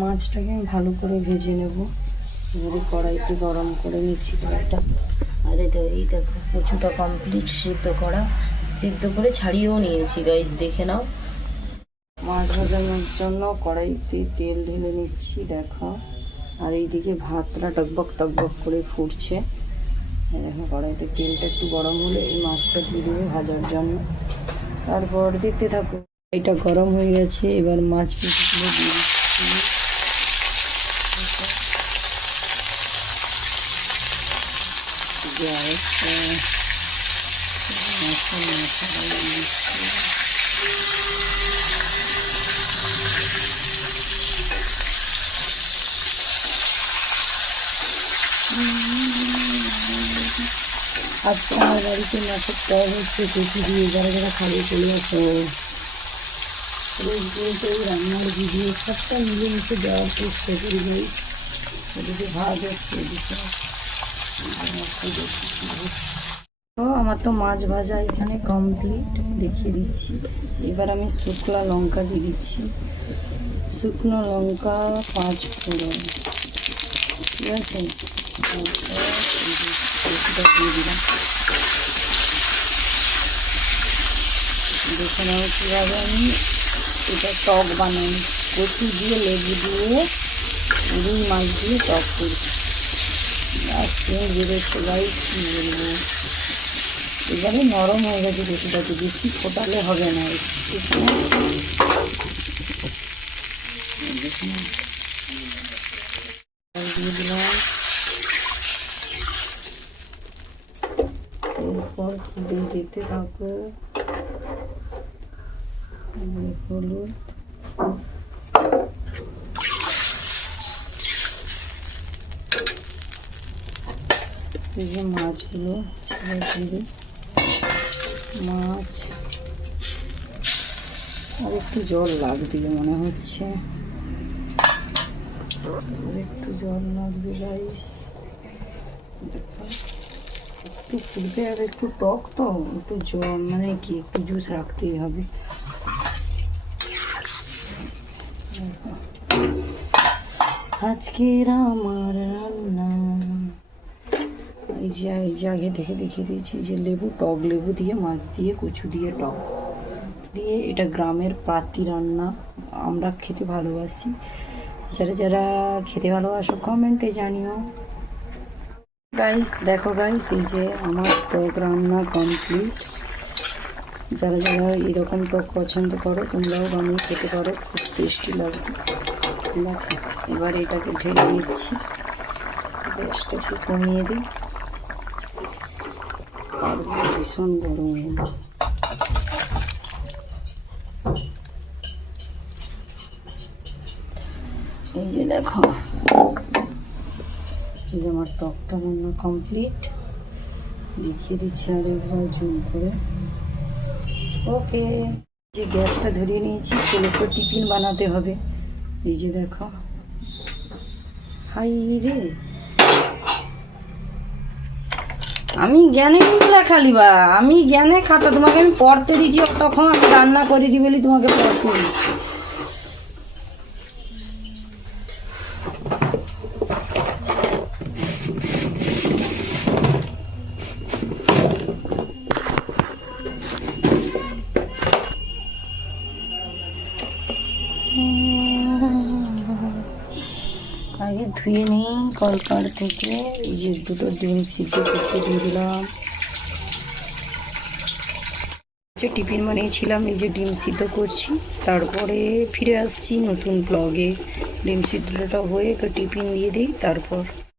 মাছটাকে আমি ভালো করে ভেজে নেব। এবারে কড়াইতে গরম করে নিচ্ছি কড়াইটা। আর দেখো এই দেখো, কচুটা কমপ্লিট সিদ্ধ করা। সিদ্ধ করে ছাড়িয়েও নিয়েছি গাইস দেখে নাও। মাছ ভাজানোর জন্য কড়াইতে তেল ঢেলে নিচ্ছি, দেখো। আর এইদিকে ভাতটা টকবক টকবক করে ফুটছে। দেখো, কড়াইতে তেলটা একটু গরম হলে এই মাছটা দিয়ে দেবে ভাজার জন্য। তারপর দেখতে থাকো এটা গরম হয়ে গেছে, এবার মাছ পিসগুলো দিয়ে দিচ্ছি। গ্যাস মশলা মশলা দিয়ে দিচ্ছি আজকে আমার বাড়িতে মাছের টক হচ্ছে কচু দিয়ে যারা যারা খাবে চলে আসো রোজ রোজ এই রান্নার ভিডিও সবটা মিলেমিশে দেওয়ার চেষ্টা করি ভাই এদিকে ভাত হচ্ছে এদিকে আর মশলা দিচ্ছি। তো আমার তো মাছ ভাজা এখানে কমপ্লিট দেখিয়ে দিচ্ছি। এবার আমি শুকনো লঙ্কা দিয়ে দিচ্ছি। শুকনো লঙ্কা, পাঁচ ফোড়ন। ঠিক আছে? দেখে নাও কীভাবে আমি এটা টক বানাই। কচু দিয়ে, লেবু দিয়ে, রুই মাছ দিয়ে টক করছি। আর তুমি বেরোচ্ছে গাই কী বলব এবারে নরম হয়ে গেছে কচুটাকে বেশি ফোটালে হবে না দিয়ে দিয়ে দিতে থাকো হলুদ। এই যে মাছগুলো ছেড়ে দিবি। মাছ। আর একটু জল লাগবে মনে হচ্ছে। একটু জল লাগবে গাইস একটু ফুলতে হবে একটু টক তো, একটু জল মানে কি, একটু জুস রাখতেই হবে। আজকের আমার রান্না যে এই যে আগে দেখে দেখিয়ে দিয়েছি, যে লেবু টক, লেবু দিয়ে, মাছ দিয়ে, কচু দিয়ে টক দিয়ে এটা গ্রামের পাতি রান্না আমরা খেতে ভালোবাসি। যারা যারা খেতে ভালোবাসো, কমেন্টে জানিও। গাইস দেখো গাইস এই যে আমার টক রান্না কমপ্লিট যারা যারা এরকম টক পছন্দ করো, তোমরাও বানিয়ে খেতে পারো, খুব টেস্টি লাগবে দেখো, এবার এটাকে ঢেলে নিচ্ছি। গ্যাসটা একটু কমিয়ে দিই। ভীষণ গরম এই যে দেখো, এই যে আমার টকটা রান্না কমপ্লিট দেখিয়ে দিচ্ছি আর একবার জুম করে। ওকে যে গ্যাসটা ধরিয়ে নিয়েছি ছেলেকে টিফিন বানাতে হবে। এই যে দেখো। হাই রে! আমি জ্ঞানে কিন্তু লেখালি বা। আমি জ্ঞানে খাতা, তোমাকে আমি পড়তে দিচ্ছি তখন আমি রান্না করে বলি তোমাকে পড়তে দিয়েছি ধুয়ে নিই কলকার থেকে এই যে দুটো ডিম সিদ্ধ করতে দিয়ে দিলাম। যে টিফিন বানিয়েছিলাম, এই যে ডিম সিদ্ধ করছি, তারপরে ফিরে আসছি নতুন ব্লগে ডিম সিদ্ধটা হয়ে টিফিন দিয়ে দিই, তারপর